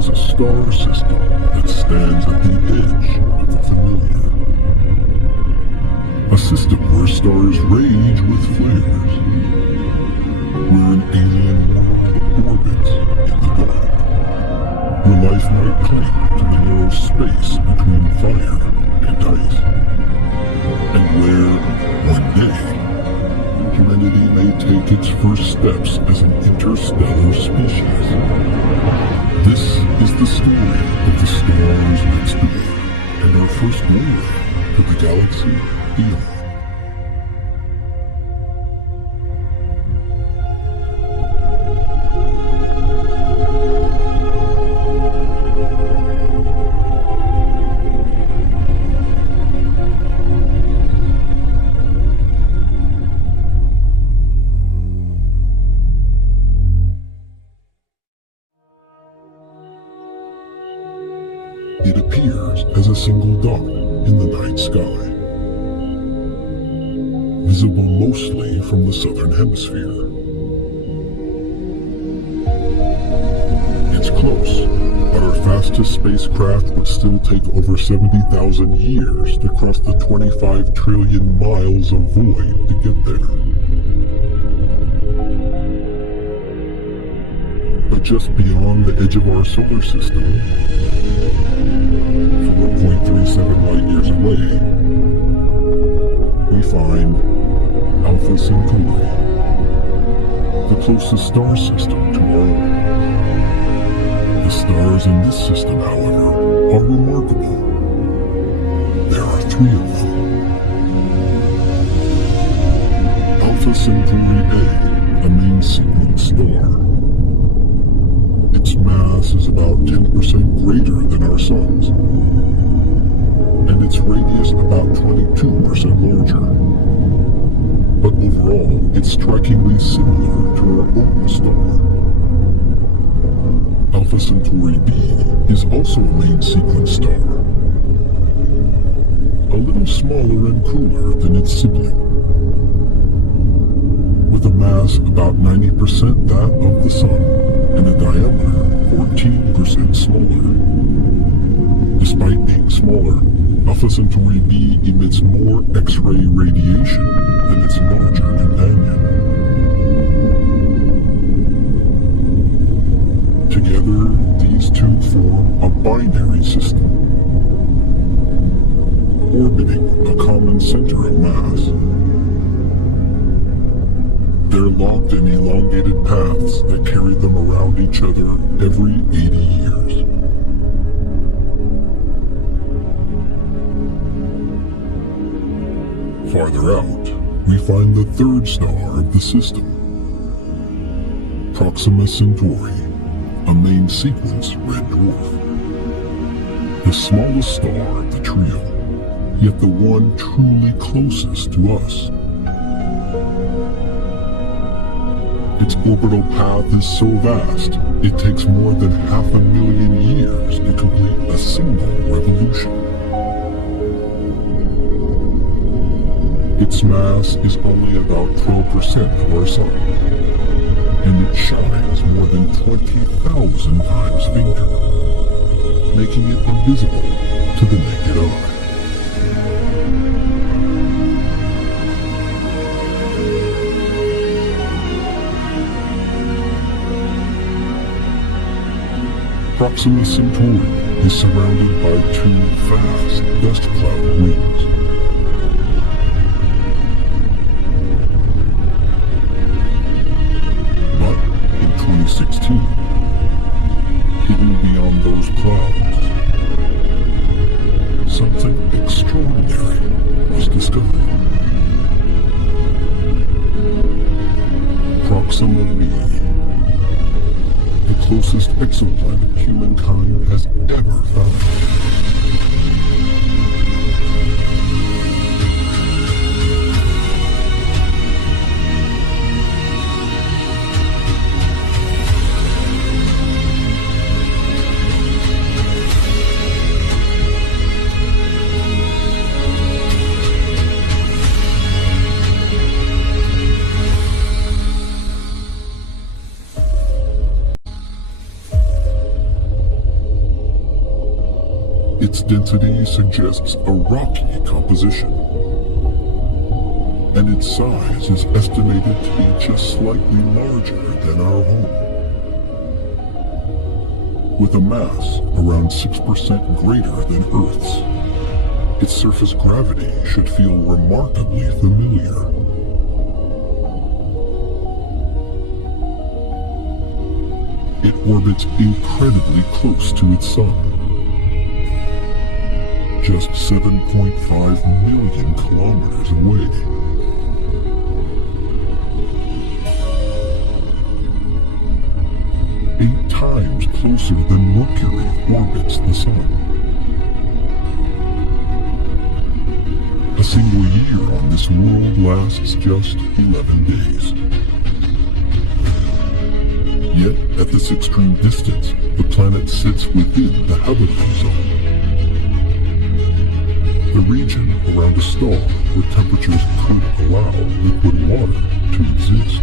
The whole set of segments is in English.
is a star system that stands at the edge of the familiar. A system where stars rage with flares, where an alien world orbits in the dark, where life might cling to the narrow space between fire and ice, and where, one day, humanity may take its first steps as an interstellar species. This is the story of the stars next door, and our first window to the galaxy beyond. It appears as a single dot in the night sky, visible mostly from the southern hemisphere. It's close, but our fastest spacecraft would still take over 70,000 years to cross the 25 trillion miles of void to get there. But just beyond the edge of our solar system, 4.37 light years away, we find Alpha Centauri, the closest star system to our own. The stars in this system, however, are remarkable. There are 3 of them. Alpha Centauri A, the main sequence star. Its mass is about 10% greater than our Sun's, and its radius about 22% larger. But overall, it's strikingly similar to our own star. Alpha Centauri B is also a main sequence star, a little smaller and cooler than its sibling, with a mass about 90% that of the Sun and a diameter 14% smaller. Despite being smaller, Alpha Centauri B emits more X-ray radiation than its larger companion. Together, these two form a binary system, orbiting a common center of mass. They're locked in elongated paths that carry them around each other every 80 years. Farther out, we find the third star of the system, Proxima Centauri, a main sequence red dwarf. The smallest star of the trio, yet the one truly closest to us. Its orbital path is so vast, it takes more than 500,000 years to complete a single revolution. Its mass is only about 12% of our Sun, and it shines more than 20,000 times fainter, making it invisible to the naked eye. Proxima Centauri is surrounded by 2 vast dust cloud rings. But in 2016, hidden beyond those clouds, something extraordinary was discovered. Proxima B, the closest exoplanet humankind has ever found. its density suggests a rocky composition, and its size is estimated to be just slightly larger than our home. With a mass around 6% greater than Earth's, its surface gravity should feel remarkably familiar. It orbits incredibly close to its sun, just 7.5 million kilometers away. Eight times closer than Mercury orbits the sun. A single year on this world lasts just 11 days. Yet, at this extreme distance, the planet sits within the habitable zone. The region around a star where temperatures could allow liquid water to exist.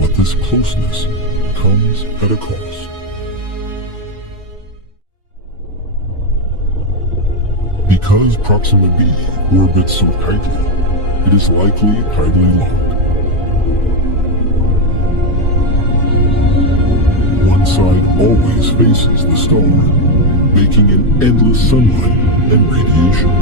But this closeness comes at a cost. Because Proxima b orbits so tightly, it is likely tidally locked. One side always faces the star, baking in endless sunlight and radiation.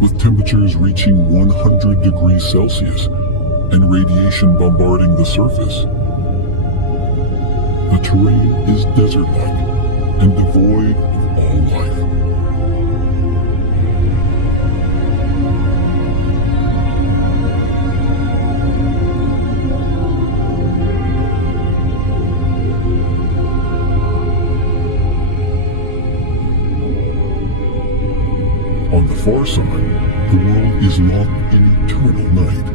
With temperatures reaching 100 degrees Celsius and radiation bombarding the surface, the terrain is desert-like and devoid of all life. On the far side, the world is locked in eternal night.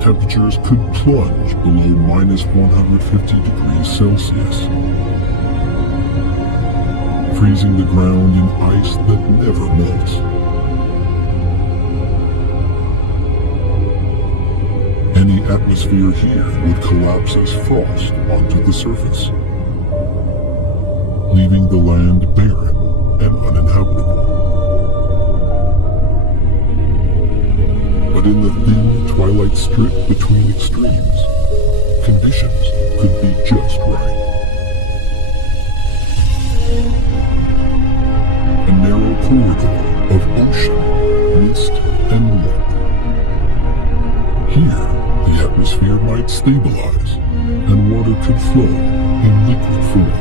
Temperatures could plunge below minus 150 degrees Celsius, freezing the ground in ice that never melts. Any atmosphere here would collapse as frost onto the surface, leaving the land barren and uninhabitable. But in the thin twilight strip between extremes, conditions could be just right. A narrow corridor of ocean, mist, and warmth. Here, the atmosphere might stabilize, and water could flow in liquid form.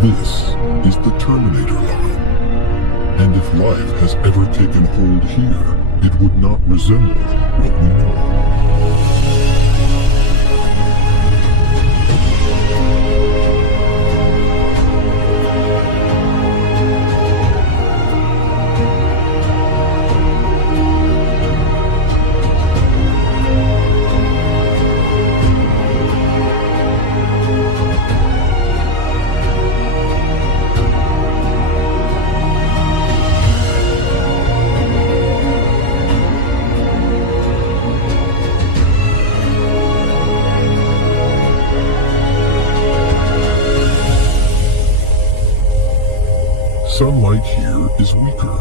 This is the Terminator line, and if life has ever taken hold here, it would not resemble what we know. Sunlight here is weaker.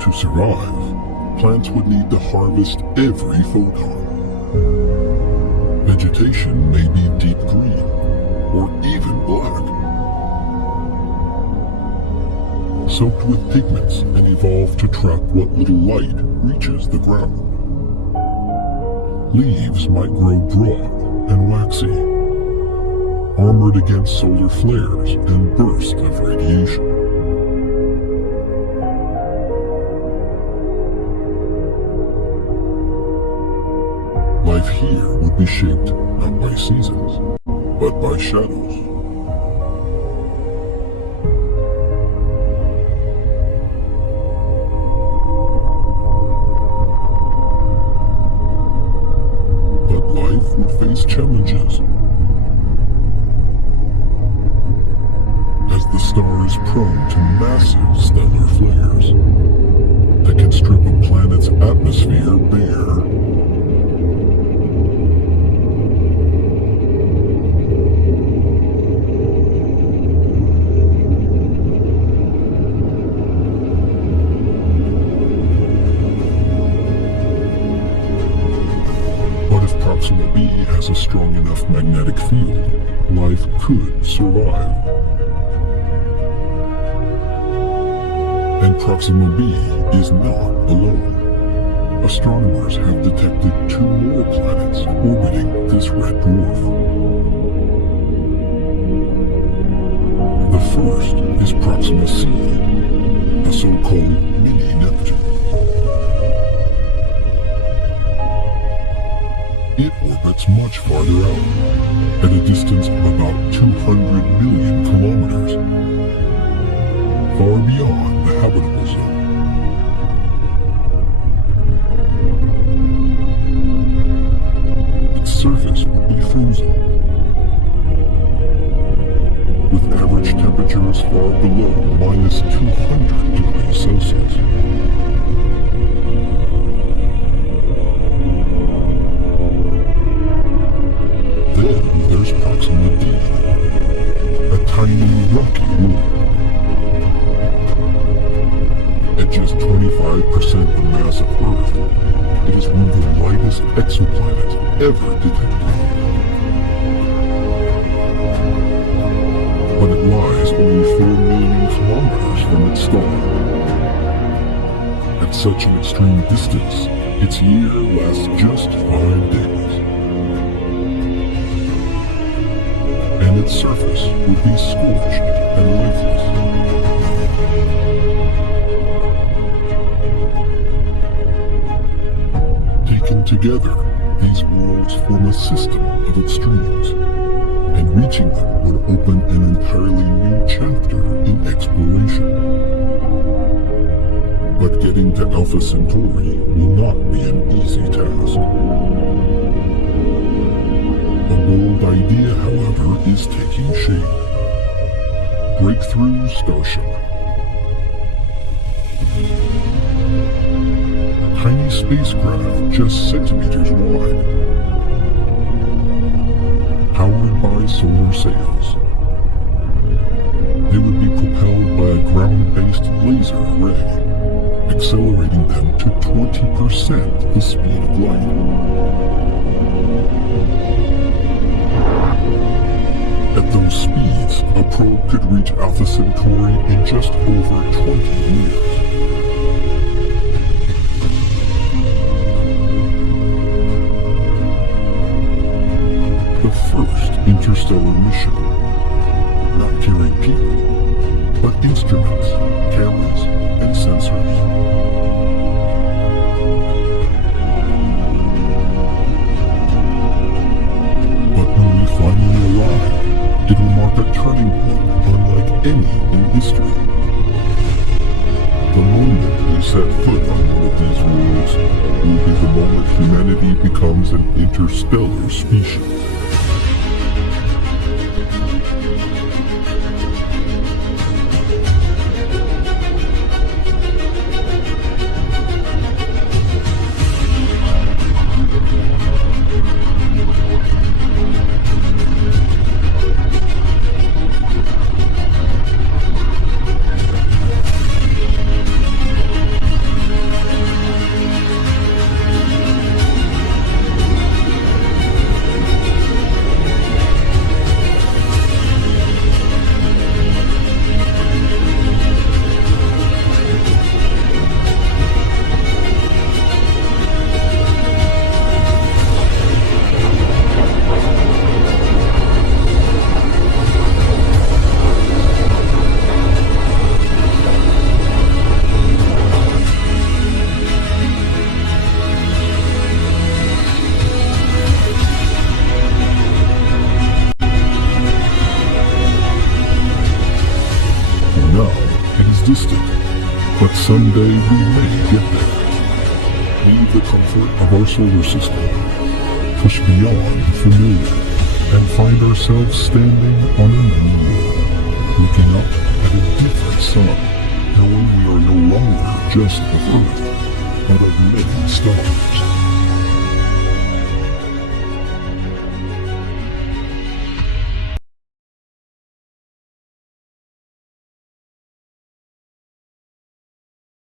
To survive, plants would need to harvest every photon. Vegetation may be deep green, or even black, soaked with pigments and evolved to trap what little light reaches the ground. Leaves might grow broad and waxy, armored against solar flares and bursts of radiation. Life here would be shaped not by seasons, but by shadows. its challenges. As the star is prone to massive stellar flares that can strip a planet's atmosphere bare. Proxima B has a strong enough magnetic field, life could survive. And Proxima B is not alone. Astronomers have detected 2 more planets orbiting this red dwarf. The first is Proxima C, a so-called mini-Neptune. It orbits much farther out, at a distance of about 200 million kilometers, far beyond the habitable zone. Its surface will be frozen, with average temperatures far below -200 degrees Celsius. Then there's Proxima D, a tiny rocky world. At just 25% the mass of Earth, it is one of the lightest exoplanets ever detected. But it lies only 4 million kilometers from its star. At such an extreme distance, its year lasts just 5 days. And its surface would be scorched and lifeless. Taken together, these worlds form a system of extremes, and reaching them would open an entirely new chapter in exploration. But getting to Alpha Centauri will not be an easy task. A bold idea, however, is taking shape. Breakthrough Starship. Tiny spacecraft just centimeters wide, powered by solar sails. They would be propelled by a ground-based laser array, accelerating them to 20% the speed of light. At those speeds, a probe could reach Alpha Centauri in just over 20 years. The first interstellar mission, not carrying people, but instruments, cameras, and sensors. But when we finally arrive, it will mark a turning point unlike any in history. The moment we set foot on one of these worlds will be the moment humanity becomes an interstellar species. Distant, but someday we may get there. Leave the comfort of our solar system push beyond the familiar and find ourselves standing on a new world, looking up at a different sun, knowing we are no longer just of Earth, but of many stars.